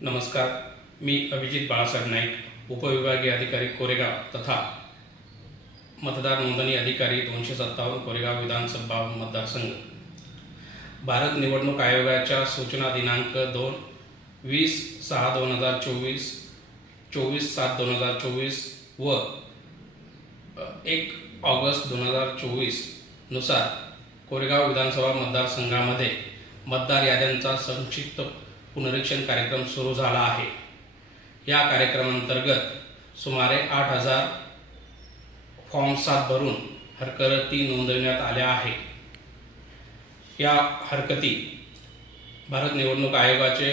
नमस्कार, मी अभिजित बाळासाहेब नाईक, उपविभागीय अधिकारी कोरेगाव तथा मतदार नोंदणी अधिकारी 257 कोरेगाव विधानसभा मतदारसंघ। भारत निवडणूक आयोगाच्या सूचना दिनांक 20/6/2024, 24/7/2024 व 1 ऑगस्ट 2024 नुसार कोरेगाव विधानसभा मतदारसंघामध्ये मतदार याद्यांचा संक्षिप्त पुनरीक्षण कार्यक्रम सुरू झाला आहे। या कार्यक्रमांतर्गत सुमारे 8,000 फॉर्म 7 भरून हरकती नोंदविण्यात आल्या आहे। या हरकती भारत निवडणूक आयोगाचे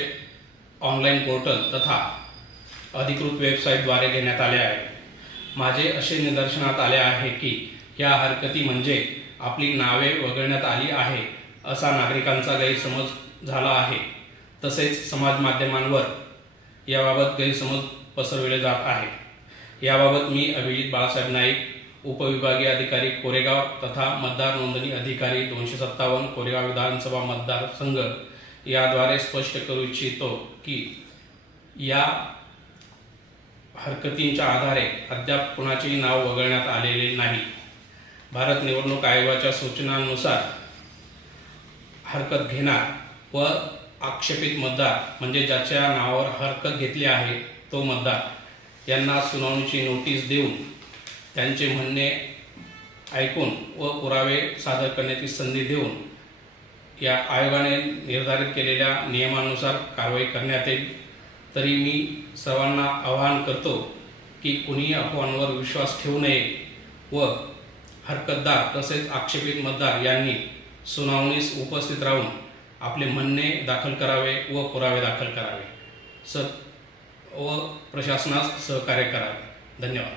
ऑनलाईन पोर्टल तथा अधिकृत वेबसाईटद्वारे घेण्यात आले आहे। माझे असे निदर्शनात आले आहे की या हरकती म्हणजे आपली नावे वगळण्यात आली आहे असा नागरिकांचा गैरसमज झाला आहे। तसेच समाज माध्यमांवर याबाबत गैरसमज पसरविले जात आहे। याबाबत मी अभिजित बाळासाहेब नाईक, उपविभागीय अधिकारी कोरेगाव तथा मतदार नोंदणी अधिकारी 257 कोरेगाव विधानसभा मतदारसंघ याद्वारे स्पष्ट करू इच्छितो की या हरकतींच्या आधारे अद्याप कुणाचेही नाव वगळण्यात आलेले नाही। भारत निवडणूक आयोगाच्या सूचनांनुसार हरकत घेणार व आक्षेपित मतदार म्हणजे ज्याच्या नावावर हरकत घेतली आहे तो मतदार यांना सुनावणीची नोटीस देऊन त्यांचे म्हणणे ऐकून व पुरावे सादर करण्याची संधी देऊन या आयोगाने निर्धारित केलेल्या नियमानुसार कारवाई करण्यात येईल। तरी मी सर्वांना आवाहन करतो की कुणीही अफवांवर विश्वास ठेवू नये व हरकतदार तसेच आक्षेपित मतदार यांनी सुनावणीस उपस्थित राहून आपले म्हणणे दाखल करावे व पुरावे दाखल करावे व प्रशासनास सहकार्य करावे। धन्यवाद।